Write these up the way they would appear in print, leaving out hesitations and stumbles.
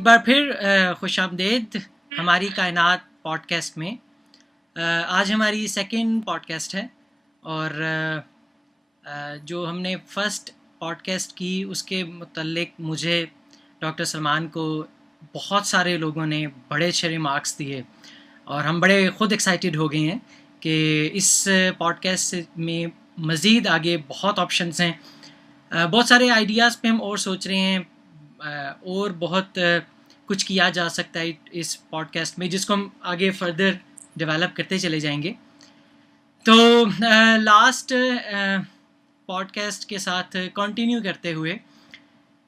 ایک بار پھر خوش آمدید ہماری کائنات پوڈ کاسٹ میں. آج ہماری سیکنڈ پوڈ کاسٹ ہے اور جو ہم نے فرسٹ پوڈ کاسٹ کی اس کے متعلق مجھے ڈاکٹر سلمان کو بہت سارے لوگوں نے بڑے اچھے ریمارکس دیے اور ہم بڑے خود ایکسائٹیڈ ہو گئے ہیں کہ اس پوڈ کاسٹ میں مزید آگے بہت آپشنس ہیں. بہت سارے آئیڈیاز پہ ہم اور سوچ رہے ہیں اور بہت کچھ کیا جا سکتا ہے اس پوڈ کاسٹ میں جس کو ہم آگے فردر ڈیولپ کرتے چلے جائیں گے. تو لاسٹ پوڈ کاسٹ کے ساتھ کنٹینیو کرتے ہوئے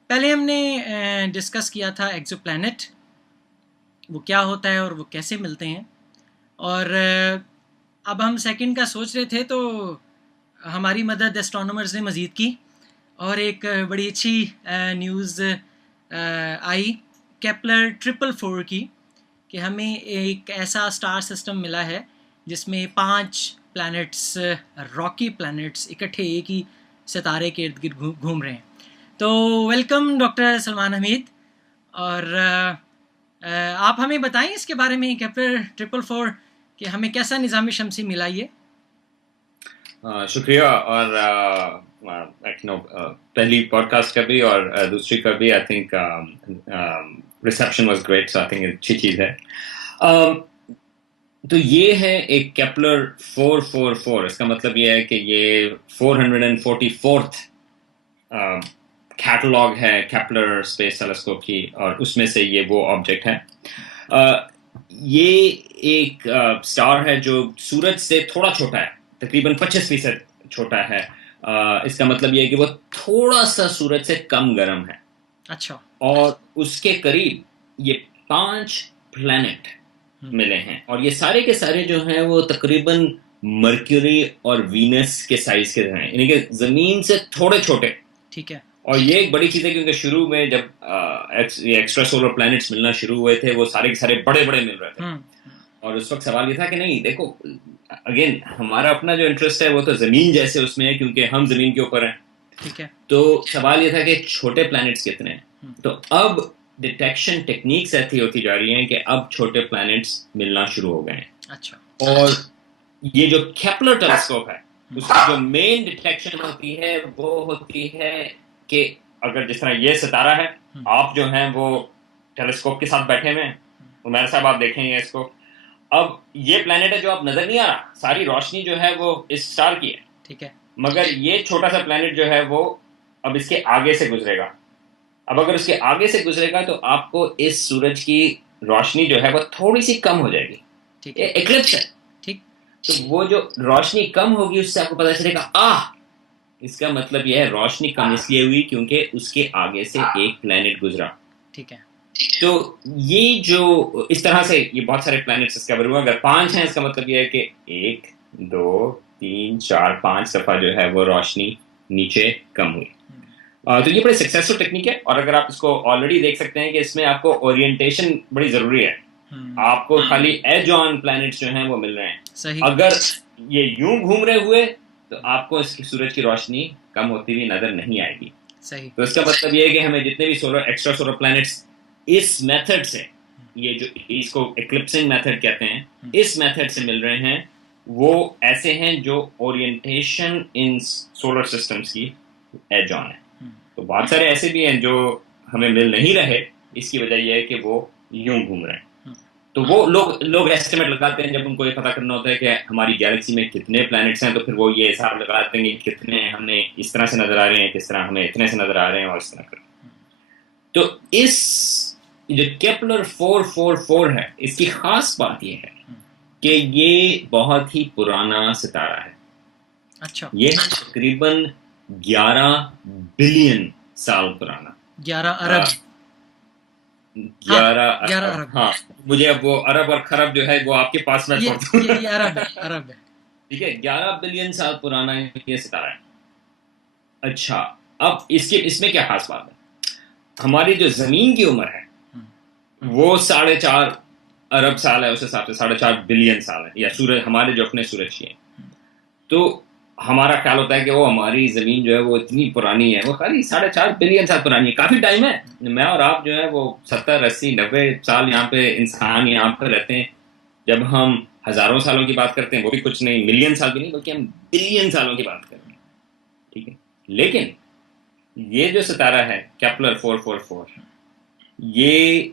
پہلے ہم نے ڈسکس کیا تھا ایکزو پلانٹ، وہ کیا ہوتا ہے اور وہ کیسے ملتے ہیں. اور اب ہم سیکنڈ کا سوچ رہے تھے تو ہماری مدد ایسٹرونومرز نے مزید کی اور ایک بڑی اچھی نیوز آئی کیپلر 444 کی کہ ہمیں ایک ایسا اسٹار سسٹم ملا ہے جس میں 5 پلانٹس راکی پلانٹس اکٹھے ایک ہی ستارے کے ارد گرد گھوم رہے ہیں. تو ویلکم ڈاکٹر سلمان حمید، اور آپ ہمیں بتائیں اس کے بارے میں کیپلر 444 کہ ہمیں کیسا نظام شمسی ملا یہ. شکریہ. اور پہلی پوڈ کاسٹ کا بھی اور دوسری کا بھی I think reception was great, so I think اچھی چیز ہے. تو یہ ہے ایک کیپلر 444. اس کا مطلب یہ ہے کہ یہ 444th کیٹلاگ ہے کیپلر اسپیس ٹیلیسکوپ کی، اور اس میں سے یہ وہ آبجیکٹ ہے. یہ ایک اسٹار ہے جو سورج سے تھوڑا چھوٹا ہے، تقریباً 25% چھوٹا ہے. اس کا مطلب یہ ہے کہ وہ تھوڑا سا سورج سے کم گرم ہے. اچھا. اور اس کے قریب یہ 5 پلانٹ ملے ہیں، اور یہ سارے کے سارے جو ہیں وہ تقریباً مرکیوری اور وینس کے سائز کے ہیں، یعنی کہ زمین سے تھوڑے چھوٹے. ٹھیک ہے. اور یہ ایک بڑی چیز ہے کیونکہ شروع میں جب یہ ایکسٹرا سولر پلانٹس ملنا شروع ہوئے تھے وہ سارے کے سارے بڑے بڑے مل رہے تھے. اور اس وقت سوال یہ تھا کہ نہیں، دیکھو اگین ہمارا اپنا جو انٹرسٹ ہے وہ تو زمین جیسے اس میں ہے کیونکہ ہم زمین کے اوپر ہیں. ٹھیک ہے. تو سوال یہ تھا کہ چھوٹے پلانٹس کتنے ہیں. تو اب ڈیٹیکشن ٹیکنیکس ایسی ہوتی جا رہی ہیں کہ اب چھوٹے پلانٹس ملنا شروع ہو گئے ہیں. اچھا. اور یہ جو کیپلر ٹیلیسکوپ ہے اس کی جو مین ڈیٹیکشن ہوتی ہے وہ ہوتی ہے کہ اگر جس طرح یہ ستارہ ہے، آپ جو ہیں وہ ٹیلیسکوپ کے ساتھ بیٹھے ہوئے ہیں، عمیر صاحب آپ دیکھیں گے اس کو. اب یہ پلانٹ ہے جو آپ نظر نہیں آ رہا، ساری روشنی جو ہے وہ اس اسٹار کی ہے. ٹھیک ہے. مگر یہ چھوٹا سا پلانٹ جو ہے وہ اب اس کے آگے سے گزرے گا. اب اگر اس کے آگے سے گزرے گا تو آپ کو اس سورج کی روشنی جو ہے وہ تھوڑی سی کم ہو جائے گی. ٹھیک ہے. ایکلپس ہے. ٹھیک. تو وہ جو روشنی کم ہوگی اس سے آپ کو پتہ چلے گا اس کا مطلب یہ ہے روشنی کم اس لیے ہوئی کیونکہ اس کے آگے سے ایک پلانٹ گزرا. ٹھیک ہے. تو یہ جو اس طرح سے یہ بہت سارے پلانٹس ڈسکور ہوئے. اگر 5 ہیں اس کا مطلب یہ ہے کہ 1 2 3 4 5 دفعہ جو ہے وہ روشنی نیچے کم ہوئی. تو یہ بڑی سکسیسفل ٹیکنیک ہے. اور اگر آپ اس کو آلریڈی دیکھ سکتے ہیں کہ اس میں آپ کو اورینٹیشن بڑی ضروری ہے. آپ کو خالی ایج آن پلانٹس جو ہیں وہ مل رہے ہیں. اگر یہ یوں گھوم رہے ہوئے تو آپ کو اس کی سورج کی روشنی کم ہوتی ہوئی نظر نہیں آئے گی. صحیح. تو اس کا مطلب یہ ہے کہ ہمیں جتنے بھی ایکسٹرا سولر پلانٹس اس میتھڈ سے، یہ جو اس کو ایکلپسنگ میتھڈ کہتے ہیں، اس میتھڈ سے مل رہے ہیں وہ ایسے ہیں جو اورینٹیشن ان سولر سسٹمز کی ایج آن ہے. تو بہت سارے ایسے بھی ہیں جو ہمیں مل نہیں رہے، اس کی وجہ یہ ہے کہ وہ یوں گھوم رہے ہیں. تو وہ لوگ ایسٹیمیٹ لگاتے ہیں جب ان کو یہ پتہ کرنا ہوتا ہے کہ ہماری گیلیکسی میں کتنے پلانٹس ہیں، تو پھر وہ یہ حساب لگاتے ہیں کہ کتنے ہمیں اس طرح سے نظر آ رہے ہیں، کس طرح ہمیں اتنے سے نظر آ رہے ہیں اور اس طرح کر. تو اس جو کیپلر 444 ہے اس کی خاص بات یہ ہے کہ یہ بہت ہی پرانا ستارہ ہے. اچھا. یہ تقریباً 11 بلین سال پرانا. 11 ارب. 11 ارب. ہاں، مجھے اب وہ ارب اور خرب جو ہے وہ آپ کے پاس میں یہ ارب ہے. ٹھیک ہے. 11 بلین سال پرانا یہ ستارہ ہے. اچھا، اب اس میں کیا خاص بات ہے؟ ہماری جو زمین کی عمر ہے وہ 4.5 ارب سال ہے، اس حساب سے 4.5 بلین سال ہے، یا سورج ہمارے جو اپنے سورج کی ہیں. تو ہمارا خیال ہوتا ہے کہ وہ ہماری زمین جو ہے وہ اتنی پرانی ہے، وہ خالی 4.5 بلین سال پرانی ہے، کافی ٹائم ہے. میں اور آپ جو ہے وہ 70 80 90 سال یہاں پہ انسان یہاں پہ رہتے ہیں. جب ہم ہزاروں سالوں کی بات کرتے ہیں وہ بھی کچھ نہیں، ملین سال بھی نہیں، بلکہ ہم بلین سالوں کی بات کر رہے ہیں. ٹھیک ہے، لیکن یہ جو ستارہ ہے کیپلر 444 یہ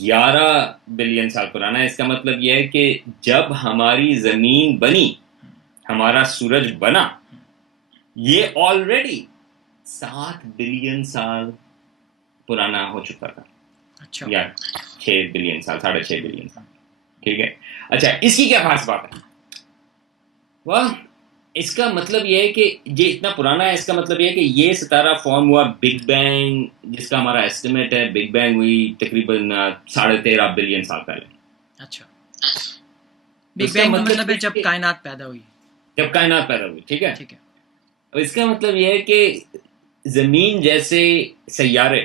11 بلین سال پرانا ہے. اس کا مطلب یہ ہے کہ جب ہماری زمین بنی، ہمارا سورج بنا، یہ آلریڈی 7 بلین سال پرانا ہو چکا تھا. اچھا، یا 6 بلین سال، 6.5 بلین سال. ٹھیک ہے. اچھا، اس کی کیا خاص بات ہے؟ وہ اس کا مطلب یہ ہے کہ یہ اتنا پرانا ہے. اس کا مطلب یہ ہے کہ یہ ستارہ فارم ہوا بگ بینگ، جس کا ہمارا ایسٹیمیٹ ہے بگ بینگ ہوئی تقریباً 13.5 بلین سال پہلے. اچھا، بگ بینگ کا مطلب ہے جب کائنات پیدا ہوئی. جب کائنات پیدا ہوئی. ٹھیک ہے. ٹھیک ہے. اب اس کا مطلب یہ ہے کہ زمین جیسے سیارے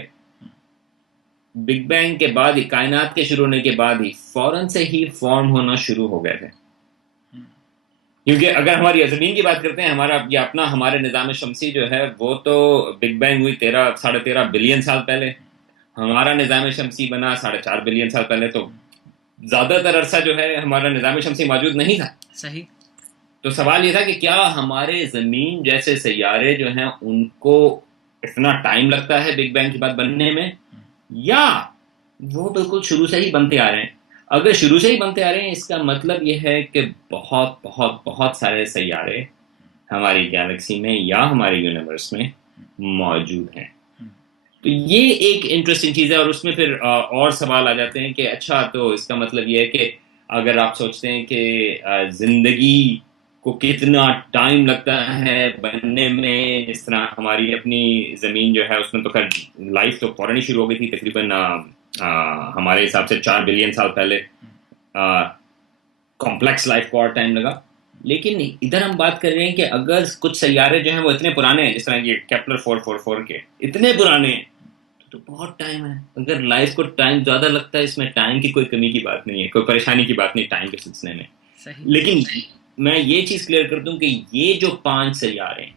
بگ بینگ کے بعد ہی، کائنات کے شروع ہونے کے بعد ہی فوراً سے ہی فارم ہونا شروع ہو گئے تھے. کیونکہ اگر ہماری زمین کی بات کرتے ہیں، ہمارا یہ اپنا ہمارے نظام شمسی جو ہے وہ تو بگ بینگ ہوئی 13.5 بلین سال پہلے. ہمارا نظام شمسی بنا 4.5 بلین سال پہلے. تو زیادہ تر عرصہ جو ہے ہمارا نظام شمسی موجود نہیں تھا. صحیح. تو سوال یہ تھا کہ کیا ہمارے زمین جیسے سیارے جو ہیں ان کو اتنا ٹائم لگتا ہے بگ بینگ کے بعد بننے میں، یا وہ بالکل شروع سے ہی بنتے آ رہے ہیں؟ اگر شروع سے ہی بنتے آ رہے ہیں، اس کا مطلب یہ ہے کہ بہت بہت بہت سارے سیارے ہماری گیلیکسی میں یا ہمارے یونیورس میں موجود ہیں. تو یہ ایک انٹرسٹنگ چیز ہے. اور اس میں پھر اور سوال آ جاتے ہیں کہ اچھا، تو اس کا مطلب یہ ہے کہ اگر آپ سوچتے ہیں کہ زندگی کو کتنا ٹائم لگتا ہے بننے میں، جس طرح ہماری اپنی زمین جو ہے اس میں تو خیر لائف تو فوراً ہی شروع ہو گئی تھی، تقریباً ہمارے حساب سے 4 بلین سال پہلے کمپلیکس لائف کو اور ٹائم لگا. لیکن ادھر ہم بات کر رہے ہیں کہ اگر کچھ سیارے جو ہیں وہ اتنے پرانے ہیں، جس طرح یہ کیپلر 444 کے اتنے پرانے ہیں، تو بہت ٹائم ہے. اگر لائف کو ٹائم زیادہ لگتا ہے، اس میں ٹائم کی کوئی کمی کی بات نہیں ہے، کوئی پریشانی کی بات نہیں ٹائم کے سلسلے میں. صحیح. لیکن میں یہ چیز کلیئر کر دوں کہ یہ جو 5 سیارے ہیں،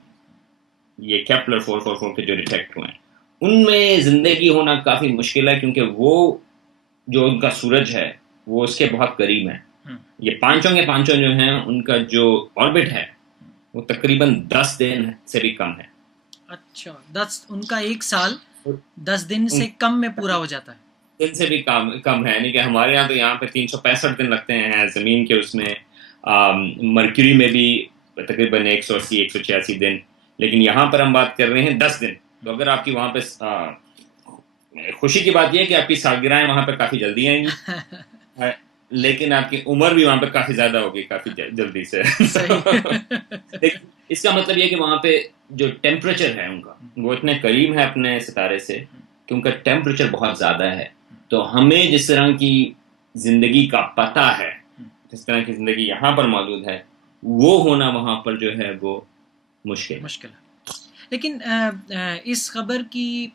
یہ کیپلر 444 کے جو ڈیٹیکٹ ہوئے ہیں، ان میں زندگی ہونا کافی مشکل ہے، کیونکہ وہ جو ان کا سورج ہے وہ اس کے بہت قریب ہے. یہ پانچوں کے پانچوں جو ہیں ان کا جو آربٹ ہے وہ تقریباً 10 دن سے بھی کم ہے. اچھا، 10 ان کا ایک سال 10 دن سے کم میں پورا ہو جاتا ہے. دن سے بھی کم ہے. یعنی کہ ہمارے یہاں تو یہاں پہ 365 دن لگتے ہیں زمین کے، اس میں مرکیوری میں بھی تقریباً 180 186 دن. لیکن یہاں پر ہم بات کر رہے ہیں 10 دن. تو اگر آپ کی وہاں پہ خوشی کی بات یہ ہے کہ آپ کی سالگرہیں وہاں پہ کافی جلدی آئیں گی، لیکن آپ کی عمر بھی وہاں پہ کافی زیادہ ہوگی کافی جلدی سے. اس کا مطلب یہ کہ وہاں پہ جو ٹیمپریچر ہے ان کا وہ اتنے قریب ہے اپنے ستارے سے کہ ان کا ٹیمپریچر بہت زیادہ ہے. تو ہمیں جس طرح کی زندگی کا پتہ ہے، جس طرح کی زندگی یہاں پر موجود ہے، وہ ہونا وہاں پر جو ہے وہ مشکل ہے. لیکن اس خبر کی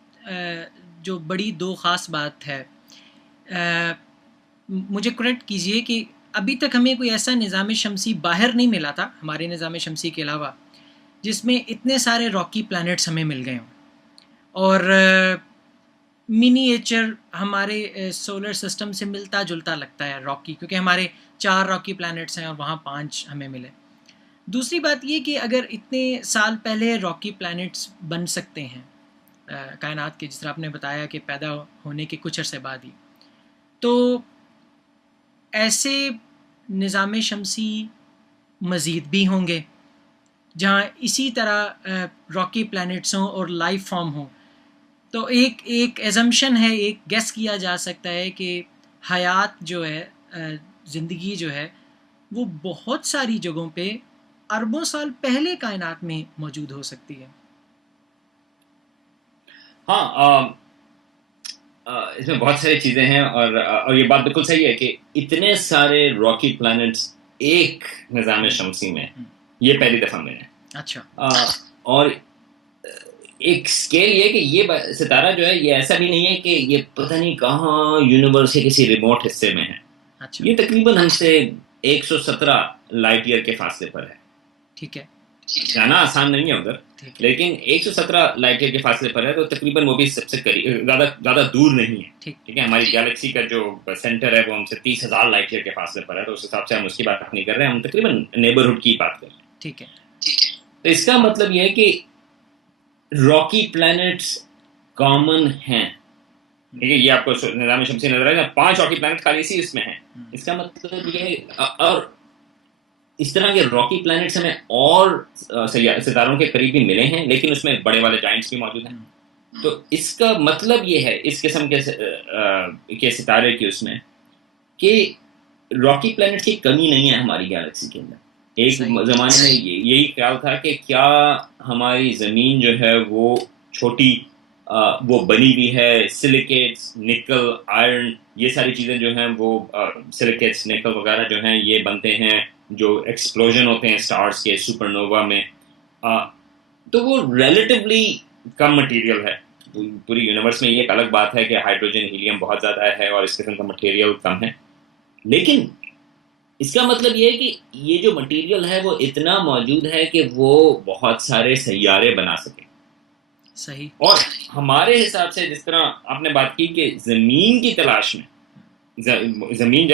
جو بڑی دو خاص بات ہے، مجھے کریکٹ کیجئے کہ ابھی تک ہمیں کوئی ایسا نظام شمسی باہر نہیں ملا تھا ہمارے نظام شمسی کے علاوہ جس میں اتنے سارے راکی پلانٹس ہمیں مل گئے ہوں. اور منیچر ہمارے سولر سسٹم سے ملتا جلتا لگتا ہے راکی، کیونکہ ہمارے 4 راکی پلانٹس ہیں اور وہاں 5 ہمیں ملے. دوسری بات یہ کہ اگر اتنے سال پہلے راکی پلانٹس بن سکتے ہیں کائنات کے، جس طرح آپ نے بتایا کہ پیدا ہونے کے کچھ عرصے بعد ہی، تو ایسے نظام شمسی مزید بھی ہوں گے جہاں اسی طرح راکی پلانٹس ہوں اور لائف فارم ہوں. تو ایک ایزمپشن ہے، ایک گیس کیا جا سکتا ہے کہ حیات جو ہے، زندگی جو ہے، وہ بہت ساری جگہوں پہ اربوں سال پہلے کائنات میں موجود ہو سکتی ہے. ہاں، اس میں بہت ساری چیزیں ہیں، اور یہ بات بالکل صحیح ہے کہ اتنے سارے راکی پلانٹس ایک نظام شمسی میں یہ پہلی دفعہ ملے. اچھا. اور ایک سکیل یہ کہ یہ ستارہ جو ہے یہ ایسا بھی نہیں ہے کہ یہ پتہ نہیں کہاں یونیورس کے کسی ریموٹ حصے میں ہے. اچھا. یہ تقریباً ہم سے 117 لائٹ ایئر کے فاصلے پر ہے. ٹھیک ہے. جانا آسان نہیں ہے ادھر، لیکن 117 لائٹ ایئر کے فاصلے پر ہے، تو تقریباً وہ بھی سب سے قریب، زیادہ دور نہیں ہے. ٹھیک ہے، ہماری گیلیکسی کا جو سینٹر ہے وہ ہم سے 30,000 لائٹ ایئر کے فاصلے پر ہے، تو اس حساب سے ہم اس کی بات نہیں کر رہے ہیں، ہم تقریباً نیبرہڈ کی بات کر رہے ہیں. ٹھیک ہے، تو اس کا مطلب یہ ہے کہ راکی پلانٹس کامن ہیں. ٹھیک ہے، یہ آپ کو نظام شمسی نظر آئے گا، 5 راکی پلانٹ خالی اسی اس میں ہیں. اس کا مطلب یہ، اور اس طرح کے راکی پلانٹس ہمیں اور ستاروں کے قریب بھی ملے ہیں، لیکن اس میں بڑے والے جائنٹس بھی موجود ہیں. تو اس کا مطلب یہ ہے اس قسم کے ستارے کی اس میں کہ راکی پلانٹ کی کمی نہیں ہے ہماری گیلیکسی کے اندر. ایک زمانے میں یہی خیال تھا کہ کیا ہماری زمین جو ہے وہ چھوٹی، وہ بنی ہوئی ہے سلیکیٹس، نکل، آئرن، یہ ساری چیزیں جو ہیں وہ سلیکیٹس، نکل وغیرہ جو ہیں یہ بنتے ہیں جو ایکسپلوژن ہوتے ہیں سٹارز کے سپر نووا میں. تو وہ ریلیٹیولی کم مٹیریل ہے. پوری یونیورس میں یہ ایک الگ بات ہے کہ ہائیڈروجن ہیلیم بہت زیادہ ہے اور اس قسم کا مٹیریل کم ہے، لیکن اس کا مطلب یہ ہے کہ یہ جو مٹیریل ہے وہ اتنا موجود ہے کہ وہ بہت سارے سیارے بنا سکے. صحیح. اور ہمارے حساب سے جس طرح آپ نے بات کی کہ زمین کی تلاش میں، زمین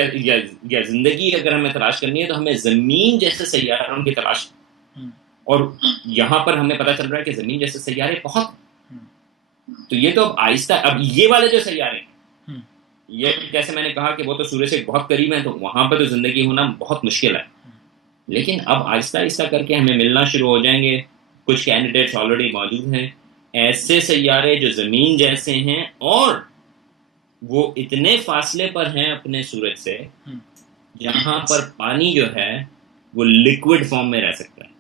یا زندگی اگر ہمیں تلاش کرنی ہے تو ہمیں زمین جیسے سیاروں کی تلاش، اور یہاں پر ہمیں پتہ چل رہا ہے کہ زمین جیسے سیارے بہت. تو یہ تو اب آہستہ، اب یہ والے جو سیارے ہیں، یہ جیسے میں نے کہا کہ وہ تو سورج سے بہت قریب ہیں، تو وہاں پہ تو زندگی ہونا بہت مشکل ہے، لیکن اب آہستہ آہستہ کر کے ہمیں ملنا شروع ہو جائیں گے. کچھ کینڈیڈیٹس آلریڈی موجود ہیں، ایسے سیارے جو زمین جیسے ہیں اور وہ اتنے فاصلے پر ہیں اپنے سورج سے جہاں پر پانی جو ہے وہ لیکوڈ فارم میں رہ سکتا ہے.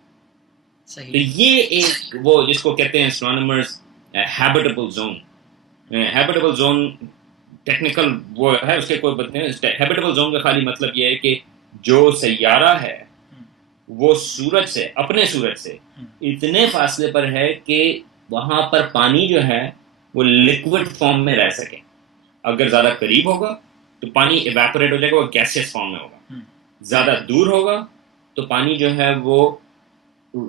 تو یہ ایک وہ جس کو کہتے ہیں astronomers habitable zone. Habitable zone technical وہ ہے، اس کے کوئی بات نہیں. ہیبیٹیبل زون کا خالی مطلب یہ ہے کہ جو سیارہ ہے وہ سورج سے، اپنے سورج سے اتنے فاصلے پر ہے کہ وہاں پر پانی جو ہے وہ لیکوڈ فارم میں رہ سکے. اگر زیادہ قریب ہوگا تو پانی ایواپوریٹ ہو جائے گا، وہ گیسیس فارم میں ہوگا. زیادہ دور ہوگا تو پانی جو ہے وہ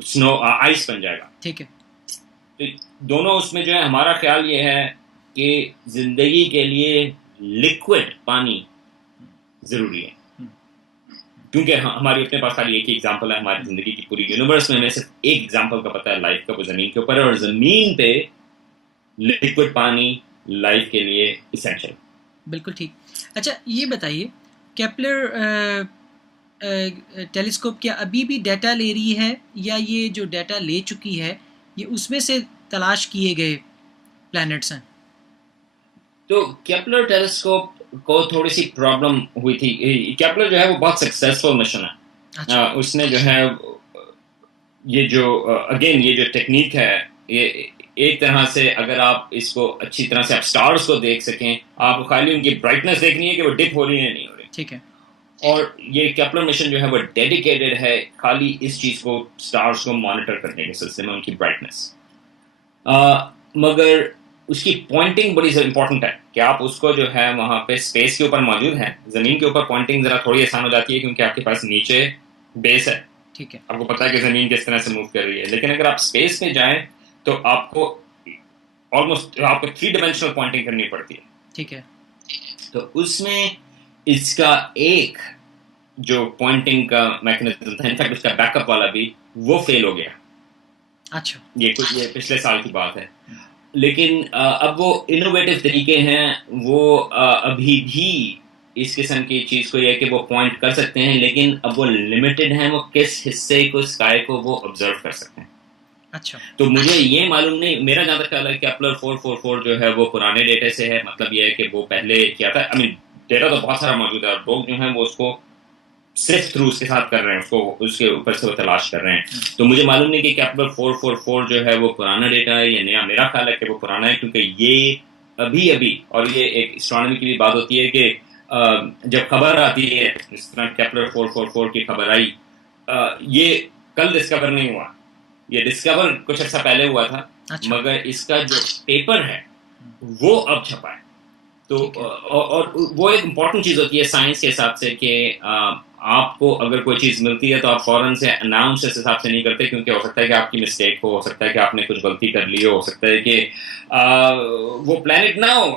سنو آئس بن جائے گا. ٹھیک ہے. تو دونوں اس میں جو ہے ہمارا خیال یہ ہے کہ زندگی کے لیے لیکوڈ پانی ضروری ہے، کیونکہ ہماری اپنے پاس خالی ایک ہی ایگزامپل ہے ہماری زندگی کی پوری یونیورس میں، ہمیں صرف ایک ایگزامپل کا پتہ ہے لائف کا، وہ زمین کے اوپر ہے، اور زمین پہ لیکوڈ پانی لائف کے لیے اسینشل. بالکل ٹھیک. اچھا یہ بتائیے، کیپلر ٹیلیسکوپ کیا ابھی بھی ڈیٹا لے رہی ہے، یا یہ جو ڈیٹا لے چکی ہے یہ اس میں سے تلاش کیے گئے پلانٹس ہیں؟ تو کیپلر ٹیلیسکوپ کو تھوڑی سی پرابلم ہوئی تھی. کیپلر جو ہے وہ بہت سکسیسفل مشن ہے. اس نے جو ہے یہ جو اگین یہ جو ٹیکنیک ہے، یہ ایک طرح سے اگر آپ اس کو اچھی طرح سے آپ سٹارز کو دیکھ سکیں، آپ کو خالی ان کی برائٹنس دیکھنی ہے کہ وہ ڈپ ہو رہی ہے نہیں ہو رہی. ٹھیک ہے. اور یہ کیپلر مشن جو ہے وہ ڈیڈیکیٹڈ ہے خالی اس چیز کو، سٹارز کو مانیٹر کرنے کے سلسلے میں ان کی برائٹنس. مگر اس کی پوائنٹنگ بڑی امپورٹنٹ ہے کہ آپ اس کو جو ہے وہاں پہ اسپیس کے اوپر موجود ہیں. زمین کے اوپر پوائنٹنگ ذرا تھوڑی آسان ہو جاتی ہے کیونکہ آپ کے پاس نیچے بیس ہے. ٹھیک ہے، آپ کو پتا ہے کہ زمین کس طرح سے موو کر رہی ہے. لیکن اگر آپ اسپیس میں جائیں تو آپ کو آلموسٹ آپ کو 3 ڈائمینشنل پوائنٹنگ کرنی پڑتی ہے. ٹھیک ہے. تو اس میں اس کا ایک جو پوائنٹنگ کا میکنزم تھا، انفیکٹ اس کا بیک اپ والا بھی، وہ فیل ہو گیا. اچھا، یہ پچھلے سال کی بات ہے. لیکن اب وہ انوویٹو طریقے ہیں، وہ ابھی بھی اس قسم کی چیز کو یہ کہ وہ پوائنٹ کر سکتے ہیں، لیکن اب وہ لمیٹڈ ہیں، وہ کس حصے کو اسکائی کو وہ آبزرو کر سکتے ہیں. اچھا. تو مجھے یہ معلوم نہیں، میرا جہاں تک خیال ہے کہ کیپلر 444 جو ہے وہ پرانے ڈیٹا سے ہے. مطلب یہ ہے کہ وہ پہلے کیا تھا، ڈیٹا تو بہت سارا موجود ہے اور لوگ جو ہیں وہ اس کو صرف تھرو اس کے ساتھ کر رہے ہیں، اس کو اس کے اوپر سے وہ تلاش کر رہے ہیں. تو مجھے معلوم نہیں کہ کیپلر 444 جو ہے وہ پرانا ڈیٹا ہے یا نیا. میرا خیال ہے کہ وہ پرانا ہے، کیونکہ یہ ابھی اور یہ ایک اسٹرانومی کی بھی بات ہوتی ہے کہ جب خبر آتی ہے اس طرح کیپلر 444 کی خبر آئی، یہ کل ڈسکور نہیں ہوا، یہ ڈسکور کچھ عرصہ پہلے ہوا تھا. مگر اس کا جو پیپر ہے وہ اب چھپا ہے. تو اور وہ ایک امپورٹنٹ چیز ہوتی ہے سائنس کے حساب سے کہ آپ کو اگر کوئی چیز ملتی ہے تو آپ فوراً سے اناؤنس اس حساب سے نہیں کرتے، کیونکہ ہو سکتا ہے کہ آپ کی مسٹیک ہو سکتا ہے کہ آپ نے کچھ غلطی کر لی ہو سکتا ہے کہ وہ پلانٹ نہ ہو،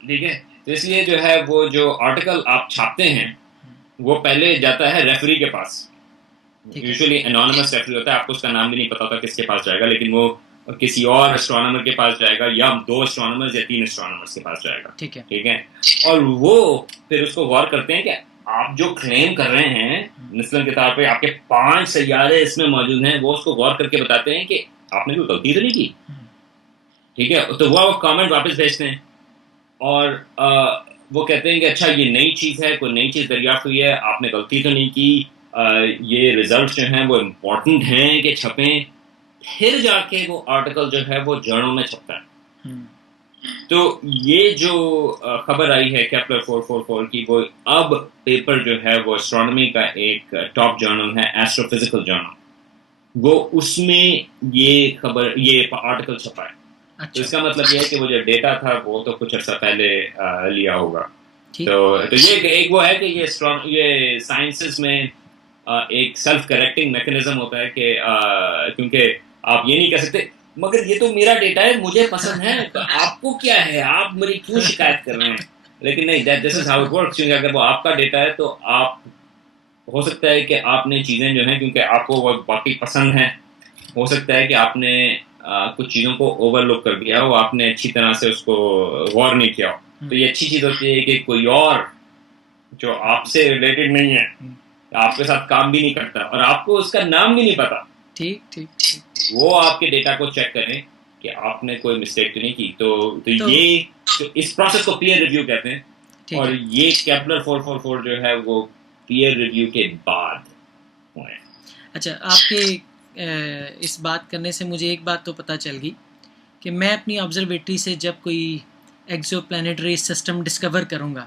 ٹھیک ہے. تو اس لیے جو ہے وہ جو آرٹیکل آپ چھاپتے ہیں وہ پہلے جاتا ہے ریفری کے پاس. یوزلی انونیمس ریفری ہوتا ہے، آپ کو اس کا نام بھی نہیں پتا ہوتا کس کے پاس جائے گا، لیکن وہ کسی اور اسٹرانومر کے پاس جائے گا، یا 2 اسٹرانومرز یا 3 اسٹرانومرز کے پاس جائے گا. ٹھیک ہے. اور وہ پھر اس کو غور کرتے ہیں کہ آپ جو کلیم کر رہے ہیں مثلاً کے طور پہ آپ کے 5 سیارے اس میں موجود ہیں، وہ اس کو غور کر کے بتاتے ہیں کہ آپ نے کوئی غلطی تو نہیں کی. ٹھیک ہے. تو وہ کامنٹ واپس بھیجتے ہیں اور وہ کہتے ہیں کہ اچھا یہ نئی چیز ہے، کوئی نئی چیز دریافت ہوئی ہے، آپ نے غلطی تو نہیں کی، یہ ریزلٹ جو ہیں وہ امپورٹنٹ ہیں کہ چھپیں. پھر جا کے وہ آرٹیکل جو ہے وہ جرنل میں چھپتا ہے. تو یہ جو خبر آئی ہے کیپلر 444 کی، وہ اب پیپر جو ہے وہ اسٹرانومی کا ایک ٹاپ جرنل ہے، ایسٹرو فزیکل جرنل، وہ اس میں یہ آرٹیکل چھپا ہے. تو اس کا مطلب یہ ہے کہ وہ جو ڈیٹا تھا وہ تو کچھ عرصہ پہلے لیا ہوگا. تو یہ ایک وہ ہے کہ یہ سائنسز میں ایک سیلف کریکٹنگ میکنزم ہوتا ہے کہ کیونکہ آپ یہ نہیں کہہ سکتے مگر یہ تو میرا ڈیٹا ہے، مجھے پسند ہے، تو آپ کو کیا ہے، آپ میری کیوں شکایت کر رہے ہیں. لیکن نہیں، دس از ہاؤ اٹ ورکس. کیونکہ اگر وہ آپ کا ڈیٹا ہے تو آپ ہو سکتا ہے کہ آپ نے چیزیں جو ہیں کیونکہ آپ کو وہ باقی پسند ہیں، ہو سکتا ہے کہ آپ نے کچھ چیزوں کو اوور لک کر دیا ہو، آپ نے اچھی طرح سے اس کو غور نہیں کیا ہو. تو یہ اچھی چیز ہوتی ہے کہ کوئی اور جو آپ سے ریلیٹڈ نہیں ہے، آپ کے ساتھ کام بھی نہیں کرتا اور آپ کو اس کا نام بھی نہیں پتا، ٹھیک وہ آپ کے ڈیٹا کو چیک کریں کہ آپ نے کوئی مسٹیک تو نہیں کی. تو یہ اس پروسیس کو پیئر ریویو کہتے ہیں. اور یہ کیپلر 444 جو ہے وہ پیئر ریویو کے بعد ہوئے. اچھا، آپ کے اس بات کرنے سے مجھے ایک بات تو پتہ چل گئی کہ میں اپنی آبزرویٹری سے جب کوئی ایکزو پلانیٹری سسٹم ڈسکور کروں گا،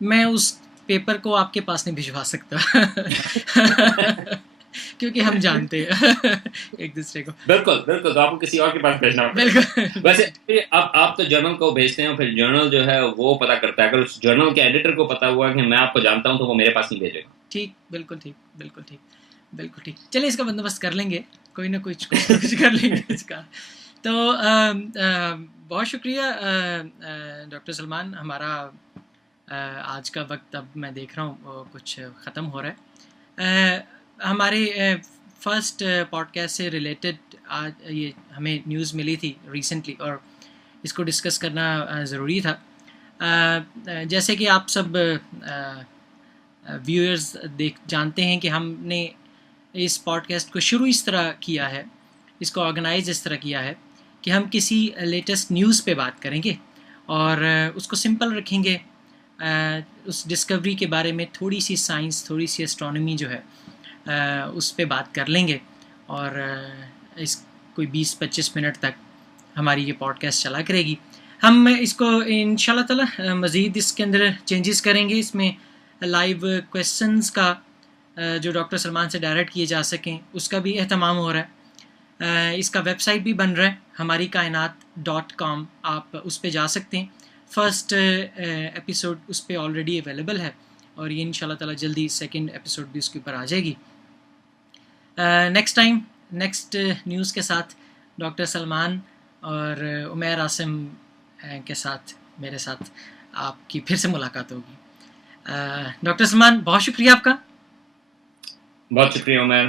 میں اس پیپر کو آپ کے پاس نہیں بھجوا سکتا کیونکہ ہم جانتے ہیں ایک دوسرے کو. بالکل تو آپ کو کسی اور کے پاس بھیجنا ہوگا. ویسے اب آپ تو جرنل کو بھیجتے ہیں، پھر جرنل جو ہے وہ پتہ کرتا ہے. اگر اس جرنل کے ایڈیٹر کو پتا ہوا کہ میں آپ کو جانتا ہوں تو وہ میرے پاس نہیں بھیجے گا. ٹھیک، بالکل ٹھیک. چلیں اس کا بندوبست کر لیں گے، کوئی نہ کچھ کر لیں گے اس کا. تو بہت شکریہ ڈاکٹر سلمان. ہمارا آج کا وقت اب میں دیکھ رہا ہوں کچھ ختم ہو رہا ہے. ہمارے فرسٹ پوڈ کاسٹ سے ریلیٹڈ آج یہ ہمیں نیوز ملی تھی ریسنٹلی، اور اس کو ڈسکس کرنا ضروری تھا. جیسے کہ آپ سب ویورز جانتے ہیں کہ ہم نے اس پوڈ کاسٹ کو شروع اس طرح کیا ہے، اس کو آرگنائز اس طرح کیا ہے کہ ہم کسی لیٹسٹ نیوز پہ بات کریں گے اور اس کو سمپل رکھیں گے. اس ڈسکوری کے بارے میں تھوڑی سی سائنس، تھوڑی سی اسٹرانومی جو ہے اس پہ بات کر لیں گے، اور اس کوئی 20-25 منٹ تک ہماری یہ پوڈ کاسٹ چلا کرے گی. ہم اس کو انشاءاللہ تعالی مزید اس کے اندر چینجز کریں گے. اس میں لائیو کویسچنز کا جو ڈاکٹر سلمان سے ڈائریکٹ کیے جا سکیں اس کا بھی اہتمام ہو رہا ہے. اس کا ویب سائٹ بھی بن رہا ہے، ہماری کائنات.com. آپ اس پہ جا سکتے ہیں. فرسٹ ایپیسوڈ اس پہ آلریڈی اویلیبل ہے، اور یہ انشاءاللہ تعالی جلدی سیکنڈ ایپیسوڈ بھی اس کے اوپر آ جائے گی. نیکسٹ نیوز کے ساتھ ڈاکٹر سلمان اور عمیر عاصم کے ساتھ میرے ساتھ آپ کی پھر سے ملاقات ہوگی. ڈاکٹر سلمان بہت شکریہ آپ کا. بہت شکریہ عمیر.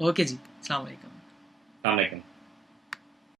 اوکے جی، السلام علیکم. السلام علیکم.